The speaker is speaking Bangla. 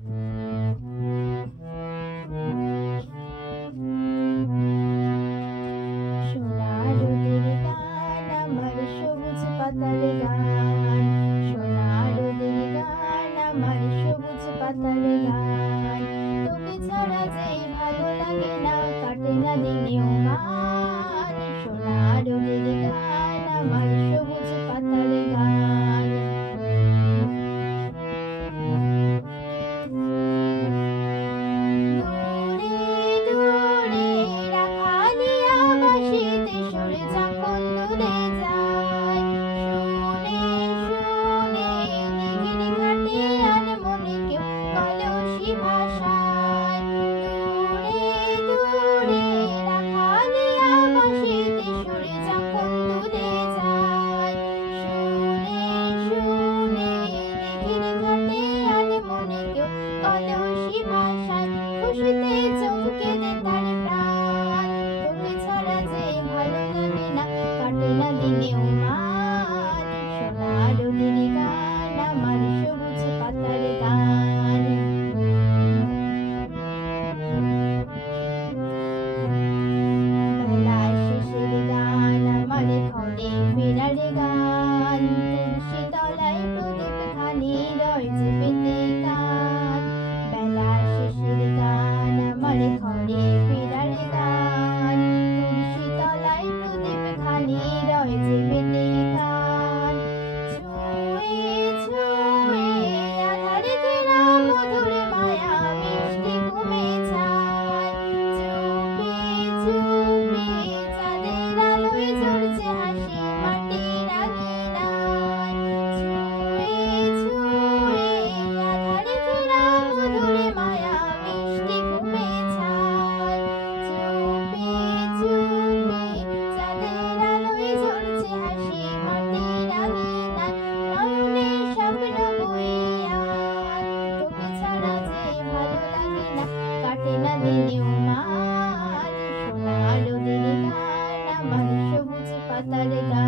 সোনার রোদের গান আমার সবুজ পাতার গান, সোনার রোদের গান আমার সবুজ পাতার গান। তোকে ছাড়া যে ভালো লাগে না, কাটে না দিনেও মান। সোনার রোদের গান আমার সবুজ পাতার গান। খুশিতে চমকে দে তার প্রাণ, তোকে ছাড়া যে ভালো লাগে না, কাটে না দিনেও মান। সোনার রোদের গান আমার সবুজ পাতার গান। বেলা শেষের গান আমার ঘরে ফেরার গান, তুলসী তলায় প্রদীপ খানি রয়েছে পেতে গান। বেলা শেষের গান আমার ঘরে ফেরার গান, তুলসী তলায় প্রদীপ খানি রয়েছে পেতে গান। ছুঁয়ে ছুঁয়ে আধার ঘেরা মধুর মায়া মিষ্টি ঘুমে যায়, চুপি চুপি চাঁদের আলোয় ঝরছে হাসি মাটির আঙিনায়। ছুঁয়ে ছুঁয়ে আধার ঘেরা মধুর মায়া মিষ্টি ঘুমে যায়, চুপি চুপি চাঁদের আলোয় ঝরছে হাসি মাটির আঙিনায়। নয়নে স্বপ্ন বইয়া তোকে ছাড়া যে ভালো লাগে না, কাটে না দিনেও মান। সোনার রোদের গান আমার সবুজ পাতার গান।